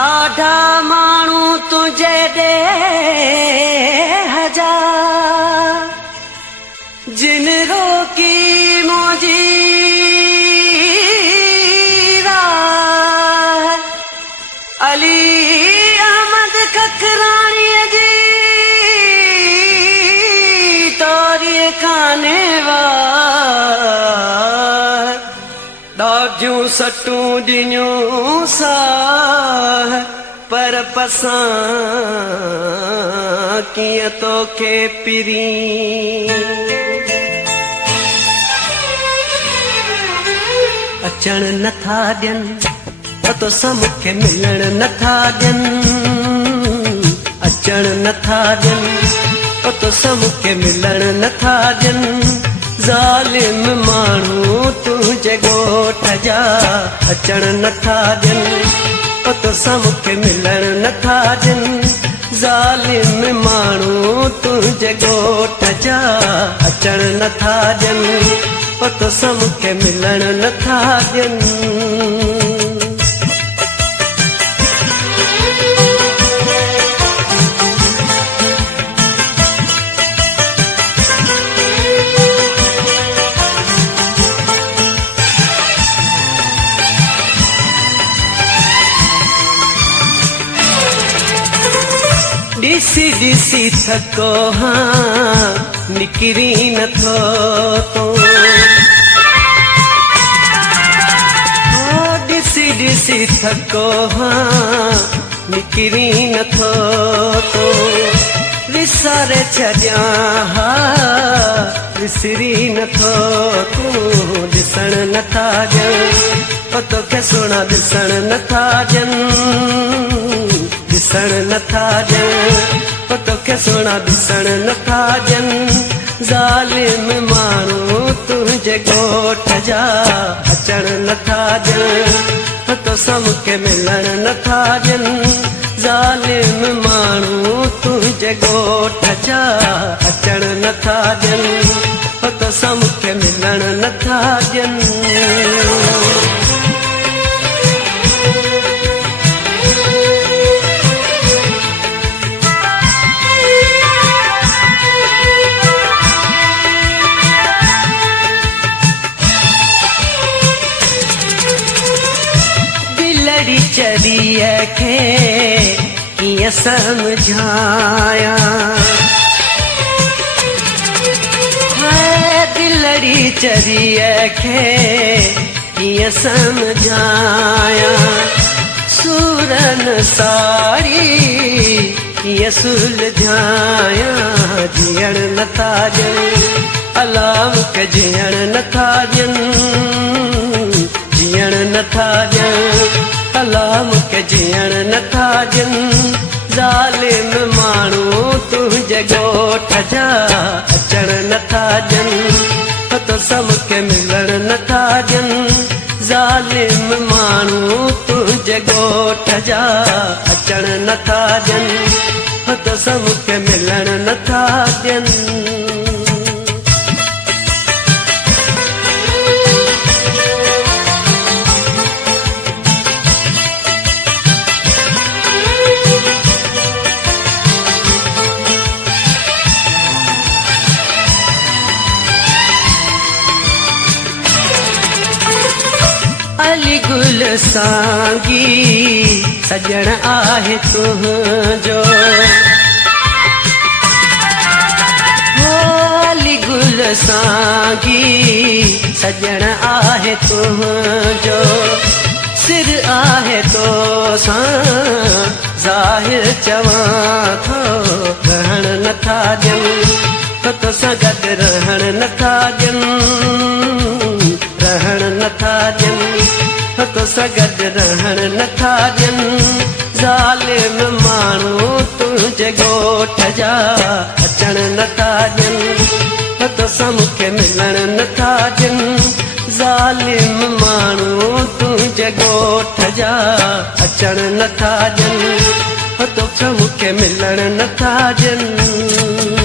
ॾाढा माण्हू तुंहिंजे ॾे हजार जिन रोकी मुंहिंजी राह अली अहमद खखराणीअ जी तोरीअ खाने वार ॾाढियूं सटूं ॾिनियूं साह पर पसां कीअं तोखे पिरी अचण नथा ॾियनि तोसां मूंखे मिलण नथा ॾियनि अचण नथा ॾियनि तोसां मूंखे मिलण नथा ॾियनि ज़ालिम माण्हू तुंहिंजे ॻोठ जा अचण नथा ॾियनि तोसां मूंखे मिलण नथा ॾियनि ज़ालिम माण्हू तुंहिंजे ॻोठ जा अचण नथा ॾियनि तोसां मूंखे मिलण नथा ॾियनि ॾिसी ॾिसी थको हाँ निकिरी नथो तो ॾिसी ॾिसी थको हाँ निकिरी नथो तो विसारे छॾियां हा विसरी नथो तूं ॾिसण नथा ॾियनि तोखे सुहिणा ॾिसण नथा ॾियनि ॾिसण नथा ॾियनि तोखे सुहिणा ॾिसण नथा ॾियनि ज़ालिम माण्हू तुंहिंजे ॻोठ जा अचण नथा ॾियनि तोसां मूंखे मिलण नथा ॾियनि ज़ालिम माण्हू तुंहिंजे ॻोठ जा अचण नथा ॾियनि तोसां मूंखे मिलण नथा ॾियनि चरीअ खे कीअं सम्झाया दिलड़ी चरीअ खे कीअं सम्झाया सूरन साड़ी कीअं सुलझाया जीअण नथा ॾियनि अलाह मूंखे जीअण नथा ॾियनि जीअण नथा ॾियनि अलाह मूंखे जीअण नथा ॾियनि ज़ालिम माण्हू तुंहिंजे ॻोठ जा अचण नथा ॾियनि तोसां मूंखे मिलण नथा ॾियनि ज़ालिम माण्हू तुंहिंजे ॻोठ जा अचण नथा ॾियनि तोसां मूंखे मिलण नथा ॾियनि अली गुल सांगी सजण आहे तुंहिंजो अली गुल सांगी सजण आहे तुंहिंजो सिर आहे तोसां ज़ाहिर चवां थो रहण नथा ॾियनि तोसां गॾु रहण नथा ॾियनि रहण नथा ॾियनि तोसां गॾु रहण नथा ॾियनि ज़ालिम माण्हू तुंहिंजे ॻोठ जा अचण नथा ॾियनि तोसां मूंखे मिलण नथा ॾियनि ज़ालिम माण्हू तुंहिंजे ॻोठ जा अचण नथा ॾियनि तोसां मूंखे मिलण नथा ॾियनि